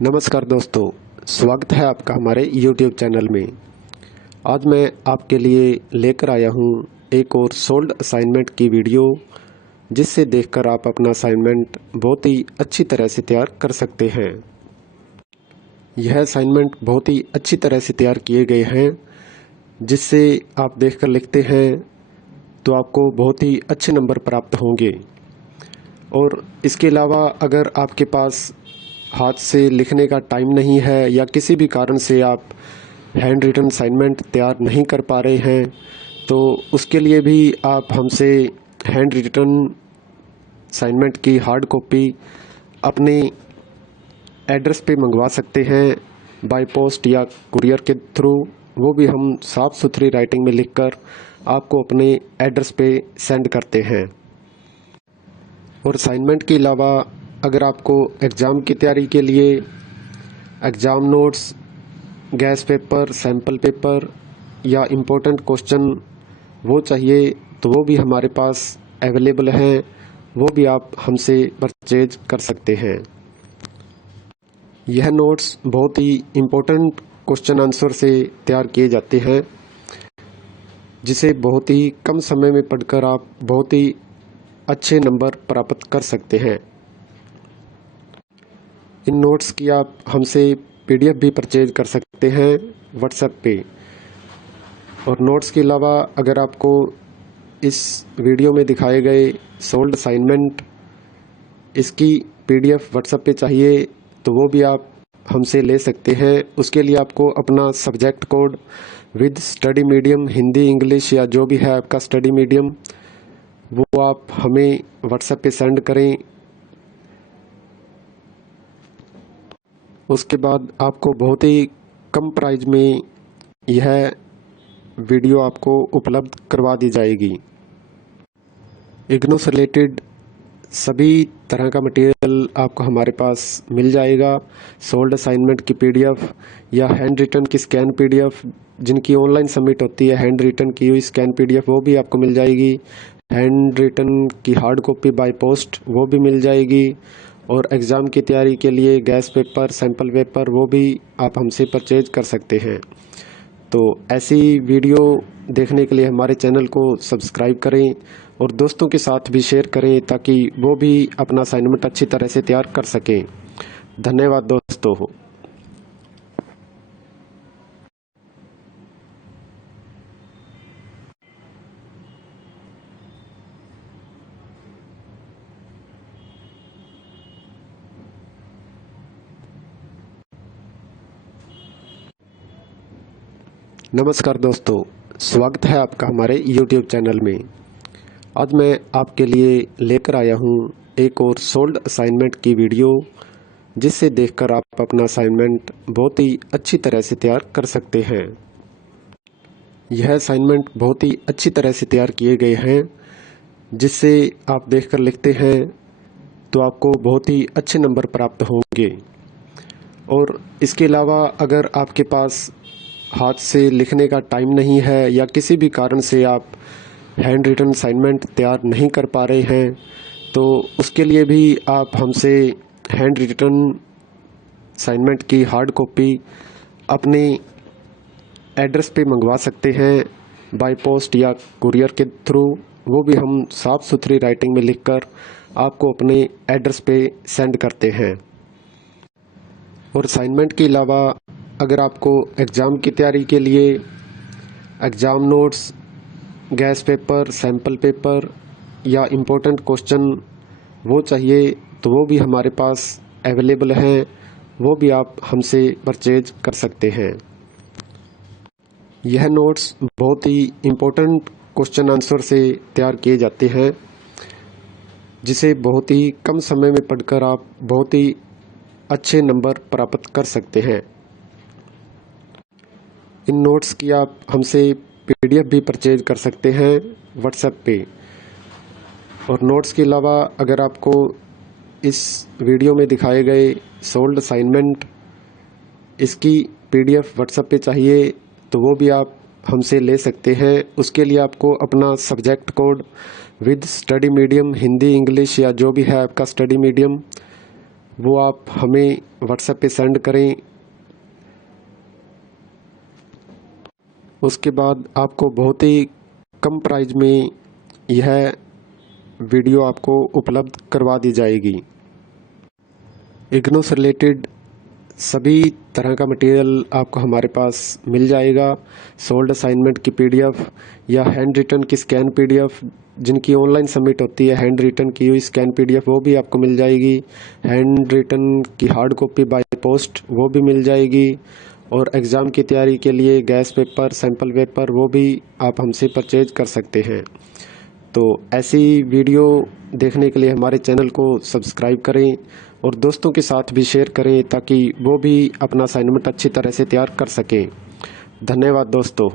नमस्कार दोस्तों, स्वागत है आपका हमारे YouTube चैनल में। आज मैं आपके लिए लेकर आया हूँ एक और सोल्ड असाइनमेंट की वीडियो, जिससे देखकर आप अपना असाइनमेंट बहुत ही अच्छी तरह से तैयार कर सकते हैं। यह असाइनमेंट बहुत ही अच्छी तरह से तैयार किए गए हैं, जिससे आप देखकर लिखते हैं तो आपको बहुत ही अच्छे नंबर प्राप्त होंगे। और इसके अलावा अगर आपके पास हाथ से लिखने का टाइम नहीं है या किसी भी कारण से आप हैंड रिटन असाइनमेंट तैयार नहीं कर पा रहे हैं, तो उसके लिए भी आप हमसे हैंड रिटन असाइनमेंट की हार्ड कॉपी अपने एड्रेस पे मंगवा सकते हैं, बाय पोस्ट या कुरियर के थ्रू। वो भी हम साफ़ सुथरी राइटिंग में लिखकर आपको अपने एड्रेस पे सेंड करते हैं। और असाइनमेंट के अलावा अगर आपको एग्ज़ाम की तैयारी के लिए exam notes, gas paper, sample paper या इम्पोर्टेंट क्वेश्चन वो चाहिए, तो वो भी हमारे पास अवेलेबल हैं। वो भी आप हमसे परचेज कर सकते हैं। यह नोट्स बहुत ही इम्पोर्टेंट क्वेश्चन आंसर से तैयार किए जाते हैं, जिसे बहुत ही कम समय में पढ़कर आप बहुत ही अच्छे नंबर प्राप्त कर सकते हैं। इन नोट्स की आप हमसे PDF भी परचेज कर सकते हैं व्हाट्सएप पे। और नोट्स के अलावा अगर आपको इस वीडियो में दिखाए गए सोल्ड असाइनमेंट इसकी PDF व्हाट्सएप पे चाहिए, तो वो भी आप हमसे ले सकते हैं। उसके लिए आपको अपना subject code with study medium, Hindi, English या जो भी है आपका स्टडी मीडियम, वो आप हमें व्हाट्सएप पे सेंड करें। उसके बाद आपको बहुत ही कम प्राइस में यह वीडियो आपको उपलब्ध करवा दी जाएगी। इग्नू से रिलेटेड सभी तरह का मटेरियल आपको हमारे पास मिल जाएगा। सोल्ड असाइनमेंट की PDF या हैंड रिटन की स्कैन PDF, जिनकी ऑनलाइन सबमिट होती है, हैंड रिटन की हुई स्कैन PDF वो भी आपको मिल जाएगी। हैंड रिटन की हार्ड कॉपी बाय पोस्ट वो भी मिल जाएगी। और एग्ज़ाम की तैयारी के लिए गैस पेपर, सैम्पल पेपर वो भी आप हमसे परचेज कर सकते हैं। तो ऐसी वीडियो देखने के लिए हमारे चैनल को सब्सक्राइब करें और दोस्तों के साथ भी शेयर करें, ताकि वो भी अपना असाइनमेंट अच्छी तरह से तैयार कर सकें। धन्यवाद दोस्तों। नमस्कार दोस्तों, स्वागत है आपका हमारे YouTube चैनल में। आज मैं आपके लिए लेकर आया हूँ एक और सोल्ड असाइनमेंट की वीडियो, जिससे देखकर आप अपना असाइनमेंट बहुत ही अच्छी तरह से तैयार कर सकते हैं। यह असाइनमेंट बहुत ही अच्छी तरह से तैयार किए गए हैं, जिससे आप देखकर लिखते हैं तो आपको बहुत ही अच्छे नंबर प्राप्त होंगे। और इसके अलावा अगर आपके पास हाथ से लिखने का टाइम नहीं है या किसी भी कारण से आप हैंड रिटन असाइनमेंट तैयार नहीं कर पा रहे हैं, तो उसके लिए भी आप हमसे हैंड रिटन असाइनमेंट की हार्ड कॉपी अपने एड्रेस पे मंगवा सकते हैं, बाय पोस्ट या कुरियर के थ्रू। वो भी हम साफ़ सुथरी राइटिंग में लिखकर आपको अपने एड्रेस पे सेंड करते हैं। और असाइनमेंट के अलावा अगर आपको एग्ज़ाम की तैयारी के लिए exam notes, gas paper, sample paper या इम्पोर्टेंट क्वेश्चन वो चाहिए, तो वो भी हमारे पास अवेलेबल हैं। वो भी आप हमसे परचेज कर सकते हैं। यह नोट्स बहुत ही इम्पोर्टेंट क्वेश्चन आंसर से तैयार किए जाते हैं, जिसे बहुत ही कम समय में पढ़कर आप बहुत ही अच्छे नंबर प्राप्त कर सकते हैं। इन नोट्स की आप हमसे PDF भी परचेज कर सकते हैं व्हाट्सएप पे। और नोट्स के अलावा अगर आपको इस वीडियो में दिखाए गए सोल्ड असाइनमेंट इसकी PDF व्हाट्सएप पे चाहिए, तो वो भी आप हमसे ले सकते हैं। उसके लिए आपको अपना subject code with study medium, Hindi, English या जो भी है आपका स्टडी मीडियम, वो आप हमें व्हाट्सएप पे सेंड करें। उसके बाद आपको बहुत ही कम प्राइस में यह वीडियो आपको उपलब्ध करवा दी जाएगी। इग्नू से रिलेटेड सभी तरह का मटेरियल आपको हमारे पास मिल जाएगा। सोल्ड असाइनमेंट की पीडीएफ या हैंड रिटन की स्कैन पीडीएफ, जिनकी ऑनलाइन सबमिट होती है, हैंड रिटन की हुई स्कैन पीडीएफ वो भी आपको मिल जाएगी। हैंड रिटन की हार्ड कॉपी बाय पोस्ट वो भी मिल जाएगी। और एग्ज़ाम की तैयारी के लिए गैस पेपर, सैम्पल पेपर वो भी आप हमसे परचेज कर सकते हैं। तो ऐसी वीडियो देखने के लिए हमारे चैनल को सब्सक्राइब करें और दोस्तों के साथ भी शेयर करें ताकि वो भी अपना असाइनमेंट अच्छी तरह से तैयार कर सकें। धन्यवाद दोस्तों।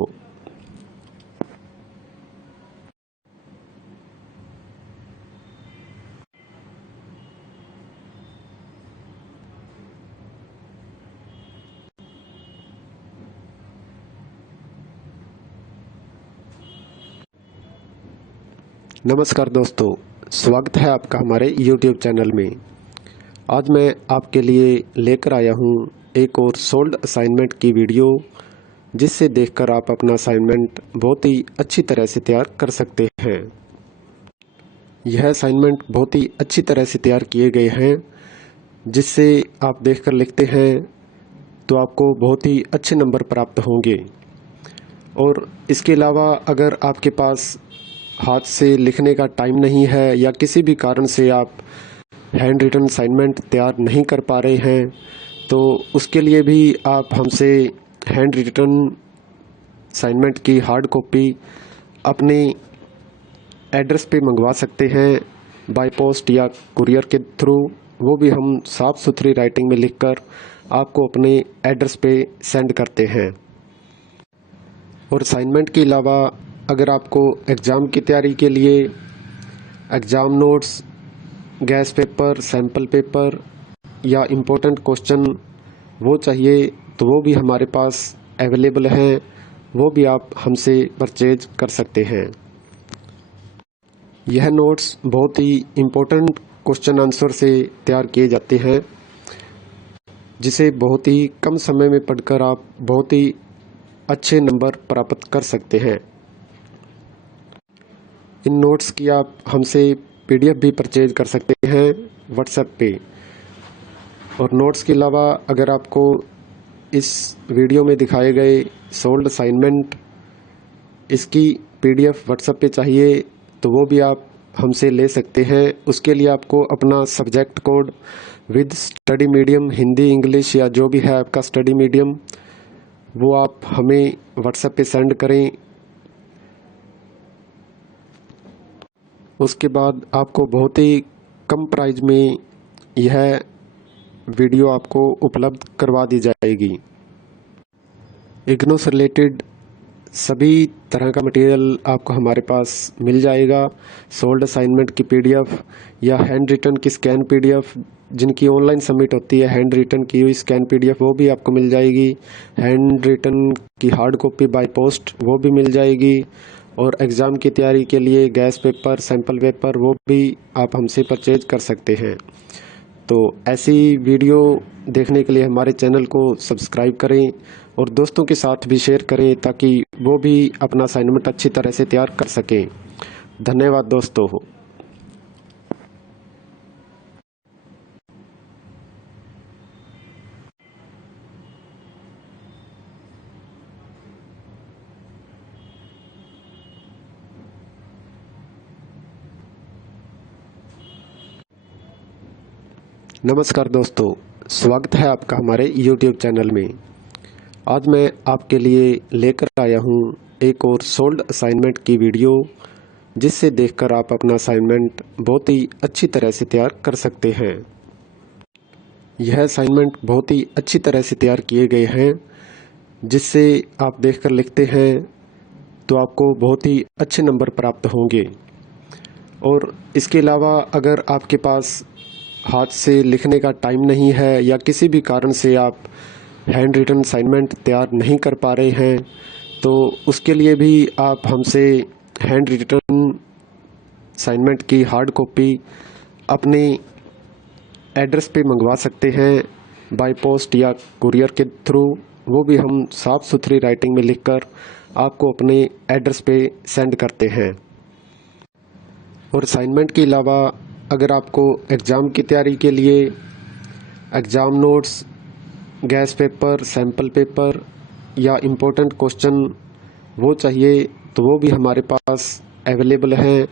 नमस्कार दोस्तों, स्वागत है आपका हमारे YouTube चैनल में। आज मैं आपके लिए लेकर आया हूँ एक और सोल्ड असाइनमेंट की वीडियो, जिससे देखकर आप अपना असाइनमेंट बहुत ही अच्छी तरह से तैयार कर सकते हैं। यह असाइनमेंट बहुत ही अच्छी तरह से तैयार किए गए हैं, जिससे आप देखकर लिखते हैं तो आपको बहुत ही अच्छे नंबर प्राप्त होंगे। और इसके अलावा अगर आपके पास हाथ से लिखने का टाइम नहीं है या किसी भी कारण से आप हैंड रिटन असाइनमेंट तैयार नहीं कर पा रहे हैं, तो उसके लिए भी आप हमसे हैंड रिटन असाइनमेंट की हार्ड कॉपी अपने एड्रेस पे मंगवा सकते हैं, बाय पोस्ट या कुरियर के थ्रू। वो भी हम साफ़ सुथरी राइटिंग में लिखकर आपको अपने एड्रेस पे सेंड करते हैं। और असाइनमेंट के अलावा अगर आपको एग्ज़ाम की तैयारी के लिए exam notes, gas paper, sample paper या इम्पोर्टेंट क्वेश्चन वो चाहिए, तो वो भी हमारे पास अवेलेबल हैं। वो भी आप हमसे परचेज कर सकते हैं। यह नोट्स बहुत ही इम्पोर्टेंट क्वेश्चन आंसर से तैयार किए जाते हैं, जिसे बहुत ही कम समय में पढ़कर आप बहुत ही अच्छे नंबर प्राप्त कर सकते हैं। इन नोट्स की आप हमसे पीडीएफ भी परचेज कर सकते हैं व्हाट्सएप पे। और नोट्स के अलावा अगर आपको इस वीडियो में दिखाए गए सोल्ड असाइनमेंट इसकी पीडीएफ व्हाट्सएप पे चाहिए, तो वो भी आप हमसे ले सकते हैं। उसके लिए आपको अपना subject code with study medium, Hindi, English या जो भी है आपका स्टडी मीडियम, वो आप हमें व्हाट्सएप पे सेंड करें। उसके बाद आपको बहुत ही कम प्राइस में यह वीडियो आपको उपलब्ध करवा दी जाएगी। इग्नू से रिलेटेड सभी तरह का मटेरियल आपको हमारे पास मिल जाएगा। सोल्ड असाइनमेंट की पीडीएफ या हैंड रिटन की स्कैन पीडीएफ, जिनकी ऑनलाइन सबमिट होती है, हैंड रिटन की हुई स्कैन पीडीएफ वो भी आपको मिल जाएगी। हैंड रिटन की हार्ड कॉपी बाय पोस्ट वो भी मिल जाएगी। और एग्ज़ाम की तैयारी के लिए गैस पेपर, सैम्पल पेपर वो भी आप हमसे परचेज कर सकते हैं। तो ऐसी वीडियो देखने के लिए हमारे चैनल को सब्सक्राइब करें और दोस्तों के साथ भी शेयर करें ताकि वो भी अपना असाइनमेंट अच्छी तरह से तैयार कर सकें। धन्यवाद दोस्तों। नमस्कार दोस्तों, स्वागत है आपका हमारे YouTube चैनल में। आज मैं आपके लिए लेकर आया हूँ एक और सोल्ड असाइनमेंट की वीडियो, जिससे देखकर आप अपना असाइनमेंट बहुत ही अच्छी तरह से तैयार कर सकते हैं। यह असाइनमेंट बहुत ही अच्छी तरह से तैयार किए गए हैं, जिससे आप देखकर लिखते हैं तो आपको बहुत ही अच्छे नंबर प्राप्त होंगे। और इसके अलावा अगर आपके पास हाथ से लिखने का टाइम नहीं है या किसी भी कारण से आप हैंड रिटन असाइनमेंट तैयार नहीं कर पा रहे हैं, तो उसके लिए भी आप हमसे हैंड रिटन असाइनमेंट की हार्ड कॉपी अपने एड्रेस पे मंगवा सकते हैं बाय पोस्ट या कुरियर के थ्रू। वो भी हम साफ़ सुथरी राइटिंग में लिखकर आपको अपने एड्रेस पे सेंड करते हैं। और असाइनमेंट के अलावा अगर आपको एग्ज़ाम की तैयारी के लिए exam notes, gas paper, sample paper या इम्पोर्टेंट क्वेश्चन वो चाहिए तो वो भी हमारे पास अवेलेबल हैं।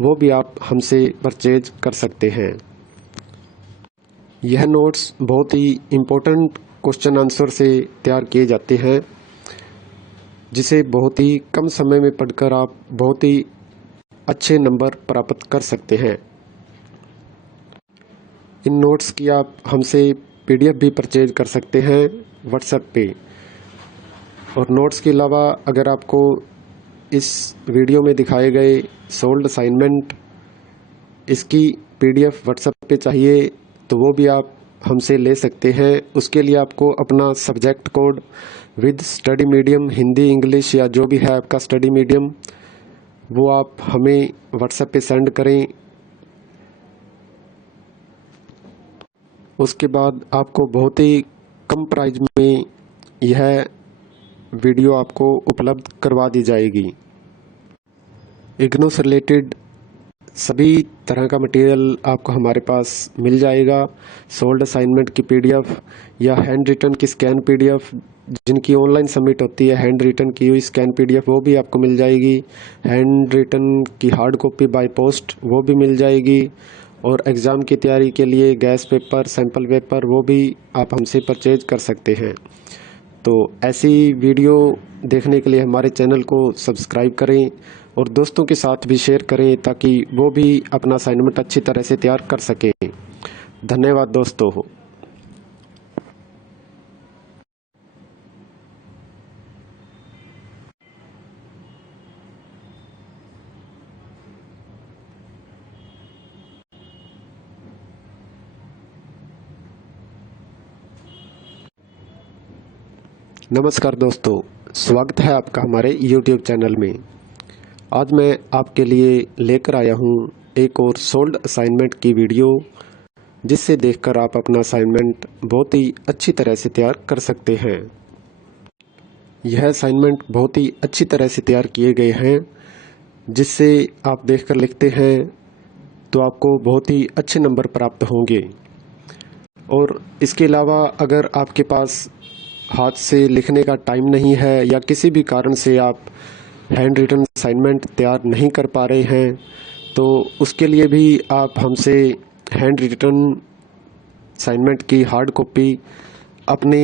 वो भी आप हमसे परचेज कर सकते हैं। यह नोट्स बहुत ही इम्पोर्टेंट क्वेश्चन आंसर से तैयार किए जाते हैं, जिसे बहुत ही कम समय में पढ़कर आप बहुत ही अच्छे नंबर प्राप्त कर सकते हैं। इन नोट्स की आप हमसे PDF भी परचेज कर सकते हैं व्हाट्सएप पे। और नोट्स के अलावा अगर आपको इस वीडियो में दिखाए गए सोल्ड असाइनमेंट इसकी PDF व्हाट्सएप पे चाहिए तो वो भी आप हमसे ले सकते हैं। उसके लिए आपको अपना subject code with study medium, Hindi, English या जो भी है आपका स्टडी मीडियम, वो आप हमें व्हाट्सएप पे सेंड करें। उसके बाद आपको बहुत ही कम प्राइस में यह वीडियो आपको उपलब्ध करवा दी जाएगी। इग्नू से रिलेटेड सभी तरह का मटेरियल आपको हमारे पास मिल जाएगा। सोल्ड असाइनमेंट की PDF या हैंड रिटन की स्कैन PDF, जिनकी ऑनलाइन सबमिट होती है हैंड रिटन की हुई स्कैन PDF, वो भी आपको मिल जाएगी। हैंड रिटन की हार्ड कॉपी बाय पोस्ट वो भी मिल जाएगी। और एग्ज़ाम की तैयारी के लिए गैस पेपर, सैम्पल पेपर वो भी आप हमसे परचेज कर सकते हैं। तो ऐसी वीडियो देखने के लिए हमारे चैनल को सब्सक्राइब करें और दोस्तों के साथ भी शेयर करें ताकि वो भी अपना असाइनमेंट अच्छी तरह से तैयार कर सकें। धन्यवाद दोस्तों। नमस्कार दोस्तों, स्वागत है आपका हमारे YouTube चैनल में। आज मैं आपके लिए लेकर आया हूँ एक और सोल्ड असाइनमेंट की वीडियो, जिससे देखकर आप अपना असाइनमेंट बहुत ही अच्छी तरह से तैयार कर सकते हैं। यह असाइनमेंट बहुत ही अच्छी तरह से तैयार किए गए हैं, जिससे आप देखकर लिखते हैं तो आपको बहुत ही अच्छे नंबर प्राप्त होंगे। और इसके अलावा अगर आपके पास हाथ से लिखने का टाइम नहीं है या किसी भी कारण से आप हैंड रिटन असाइनमेंट तैयार नहीं कर पा रहे हैं, तो उसके लिए भी आप हमसे हैंड रिटन असाइनमेंट की हार्ड कॉपी अपने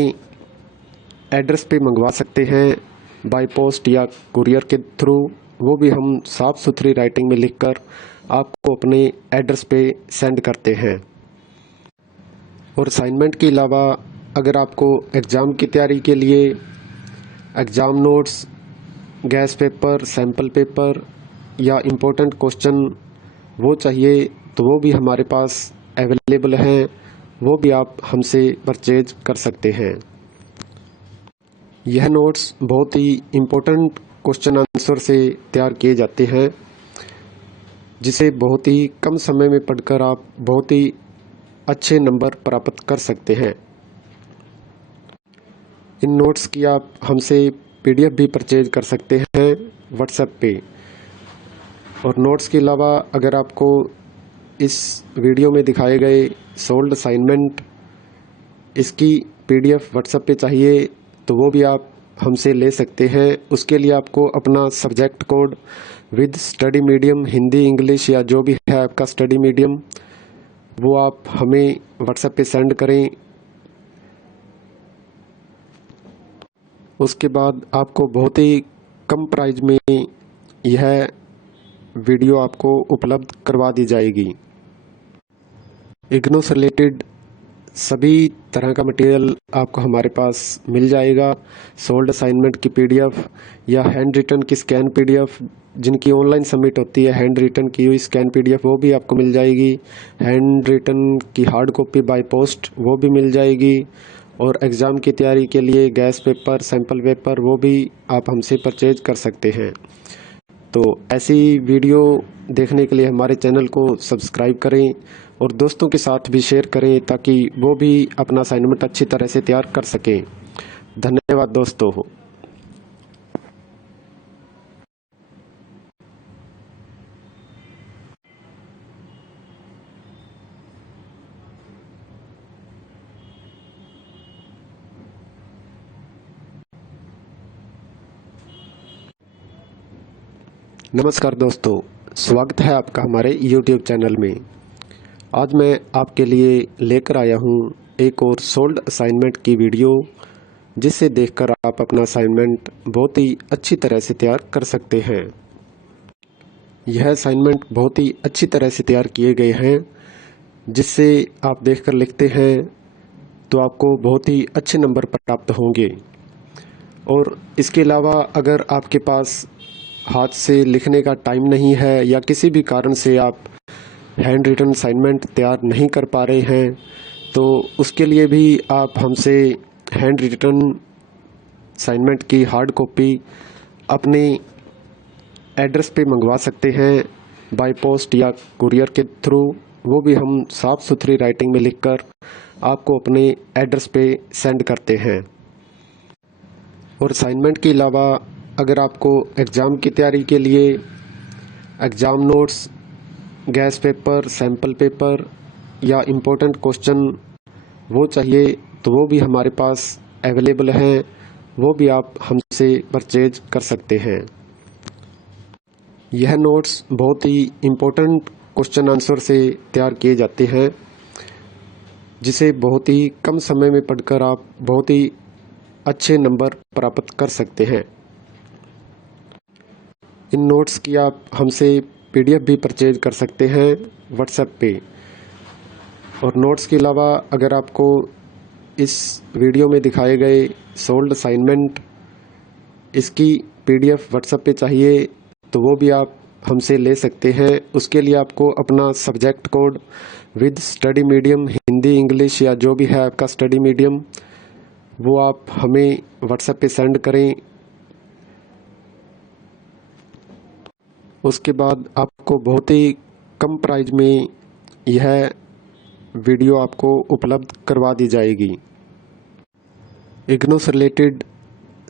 एड्रेस पे मंगवा सकते हैं बाय पोस्ट या कुरियर के थ्रू। वो भी हम साफ़ सुथरी राइटिंग में लिखकर आपको अपने एड्रेस पे सेंड करते हैं। और असाइनमेंट के अलावा अगर आपको एग्ज़ाम की तैयारी के लिए exam notes, gas paper, sample paper या इम्पोर्टेंट क्वेश्चन वो चाहिए तो वो भी हमारे पास अवेलेबल हैं। वो भी आप हमसे परचेज कर सकते हैं। यह नोट्स बहुत ही इम्पोर्टेंट क्वेश्चन आंसर से तैयार किए जाते हैं, जिसे बहुत ही कम समय में पढ़कर आप बहुत ही अच्छे नंबर प्राप्त कर सकते हैं। इन नोट्स की आप हमसे PDF भी परचेज कर सकते हैं व्हाट्सएप पे। और नोट्स के अलावा अगर आपको इस वीडियो में दिखाए गए सोल्ड असाइनमेंट इसकी PDF व्हाट्सएप पे चाहिए तो वो भी आप हमसे ले सकते हैं। उसके लिए आपको अपना subject code with study medium, Hindi, English या जो भी है आपका स्टडी मीडियम, वो आप हमें व्हाट्सएप पे सेंड करें। उसके बाद आपको बहुत ही कम प्राइस में यह वीडियो आपको उपलब्ध करवा दी जाएगी। इग्नू से रिलेटेड सभी तरह का मटेरियल आपको हमारे पास मिल जाएगा। सोल्ड असाइनमेंट की PDF या हैंड रिटन की स्कैन PDF, जिनकी ऑनलाइन सबमिट होती है हैंड रिटन की हुई स्कैन PDF, वो भी आपको मिल जाएगी। हैंड रिटन की हार्ड कॉपी बाय पोस्ट वो भी मिल जाएगी। और एग्ज़ाम की तैयारी के लिए गैस पेपर, सैम्पल पेपर वो भी आप हमसे परचेज कर सकते हैं। तो ऐसी वीडियो देखने के लिए हमारे चैनल को सब्सक्राइब करें और दोस्तों के साथ भी शेयर करें ताकि वो भी अपना असाइनमेंट अच्छी तरह से तैयार कर सकें। धन्यवाद दोस्तों। नमस्कार दोस्तों, स्वागत है आपका हमारे YouTube चैनल में। आज मैं आपके लिए लेकर आया हूँ एक और सोल्ड असाइनमेंट की वीडियो, जिसे देखकर आप अपना असाइनमेंट बहुत ही अच्छी तरह से तैयार कर सकते हैं। यह असाइनमेंट बहुत ही अच्छी तरह से तैयार किए गए हैं, जिससे आप देखकर लिखते हैं तो आपको बहुत ही अच्छे नंबर प्राप्त होंगे। और इसके अलावा अगर आपके पास हाथ से लिखने का टाइम नहीं है या किसी भी कारण से आप हैंड रिटन असाइनमेंट तैयार नहीं कर पा रहे हैं, तो उसके लिए भी आप हमसे हैंड रिटन असाइनमेंट की हार्ड कॉपी अपने एड्रेस पे मंगवा सकते हैं, बाय पोस्ट या कुरियर के थ्रू। वो भी हम साफ़ सुथरी राइटिंग में लिखकर आपको अपने एड्रेस पे सेंड करते हैं। और असाइनमेंट के अलावा अगर आपको एग्ज़ाम की तैयारी के लिए exam notes, gas paper, sample paper या इम्पोर्टेंट क्वेश्चन वो चाहिए, तो वो भी हमारे पास अवेलेबल हैं। वो भी आप हमसे परचेज कर सकते हैं। यह नोट्स बहुत ही इम्पोर्टेंट क्वेश्चन आंसर से तैयार किए जाते हैं, जिसे बहुत ही कम समय में पढ़कर आप बहुत ही अच्छे नंबर प्राप्त कर सकते हैं। इन नोट्स की आप हमसे PDF भी परचेज कर सकते हैं व्हाट्सएप पे। और नोट्स के अलावा अगर आपको इस वीडियो में दिखाए गए सोल्ड असाइनमेंट इसकी PDF व्हाट्सएप पे चाहिए, तो वो भी आप हमसे ले सकते हैं। उसके लिए आपको अपना subject code with study medium, Hindi, English या जो भी है आपका स्टडी मीडियम, वो आप हमें व्हाट्सएप पे सेंड करें। उसके बाद आपको बहुत ही कम प्राइस में यह वीडियो आपको उपलब्ध करवा दी जाएगी। इग्नू से रिलेटेड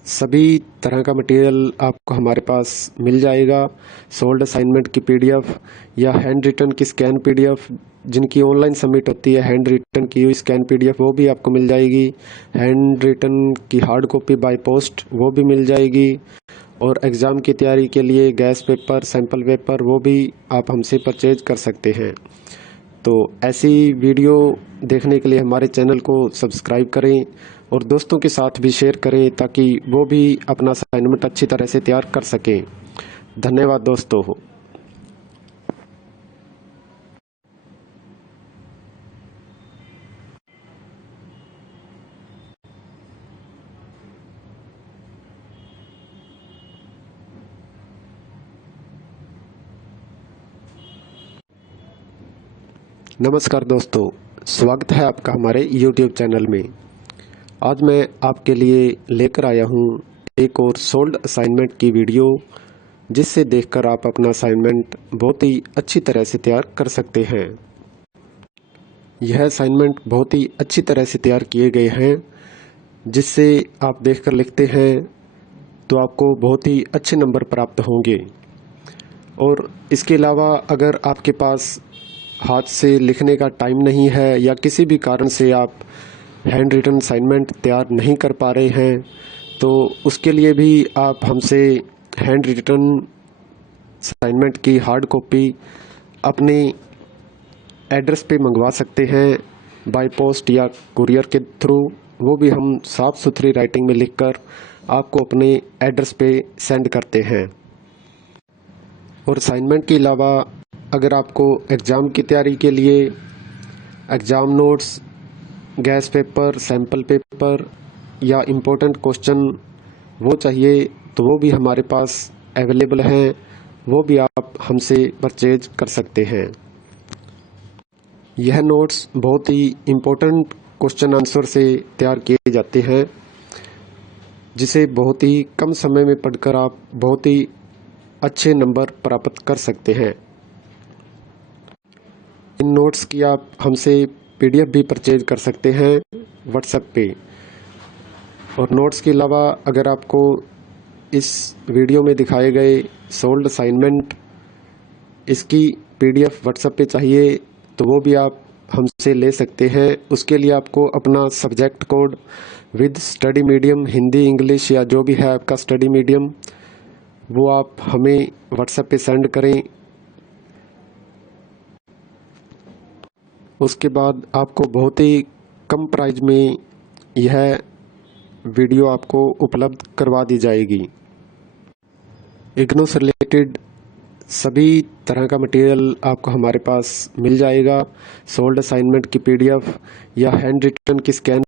सभी तरह का मटेरियल आपको हमारे पास मिल जाएगा। सोल्ड असाइनमेंट की PDF या हैंड रिटन की स्कैन PDF, जिनकी ऑनलाइन सबमिट होती है, हैंड रिटन की स्कैन PDF वो भी आपको मिल जाएगी। हैंड रिटन की हार्ड कॉपी बाय पोस्ट वो भी मिल जाएगी। और एग्ज़ाम की तैयारी के लिए गैस पेपर, सैम्पल पेपर वो भी आप हमसे परचेज कर सकते हैं। तो ऐसी वीडियो देखने के लिए हमारे चैनल को सब्सक्राइब करें और दोस्तों के साथ भी शेयर करें ताकि वो भी अपना असाइनमेंट अच्छी तरह से तैयार कर सकें। धन्यवाद दोस्तों। नमस्कार दोस्तों, स्वागत है आपका हमारे YouTube चैनल में। आज मैं आपके लिए लेकर आया हूँ एक और सोल्ड असाइनमेंट की वीडियो, जिससे देखकर आप अपना असाइनमेंट बहुत ही अच्छी तरह से तैयार कर सकते हैं। यह असाइनमेंट बहुत ही अच्छी तरह से तैयार किए गए हैं, जिससे आप देखकर लिखते हैं तो आपको बहुत ही अच्छे नंबर प्राप्त होंगे। और इसके अलावा अगर आपके पास हाथ से लिखने का टाइम नहीं है या किसी भी कारण से आप हैंड रिटन असाइनमेंट तैयार नहीं कर पा रहे हैं, तो उसके लिए भी आप हमसे हैंड रिटन असाइनमेंट की हार्ड कॉपी अपने एड्रेस पे मंगवा सकते हैं, बाय पोस्ट या कुरियर के थ्रू। वो भी हम साफ़ सुथरी राइटिंग में लिखकर आपको अपने एड्रेस पे सेंड करते हैं। और असाइनमेंट के अलावा अगर आपको एग्ज़ाम की तैयारी के लिए exam notes, gas paper, sample paper या इम्पोर्टेंट क्वेश्चन वो चाहिए, तो वो भी हमारे पास अवेलेबल हैं। वो भी आप हमसे परचेज कर सकते हैं। यह नोट्स बहुत ही इम्पोर्टेंट क्वेश्चन आंसर से तैयार किए जाते हैं, जिसे बहुत ही कम समय में पढ़कर आप बहुत ही अच्छे नंबर प्राप्त कर सकते हैं। इन नोट्स की आप हमसे PDF भी परचेज कर सकते हैं व्हाट्सएप पे। और नोट्स के अलावा अगर आपको इस वीडियो में दिखाए गए सोल्ड असाइनमेंट इसकी PDF व्हाट्सएप पे चाहिए तो वो भी आप हमसे ले सकते हैं। उसके लिए आपको अपना subject code with study medium Hindi English या जो भी है आपका स्टडी मीडियम वो आप हमें व्हाट्सएप पे सेंड करें। उसके बाद आपको बहुत ही कम प्राइस में यह वीडियो आपको उपलब्ध करवा दी जाएगी। इग्नू से रिलेटेड सभी तरह का मटेरियल आपको हमारे पास मिल जाएगा। सोल्ड असाइनमेंट की PDF या हैंड रिटन की स्कैन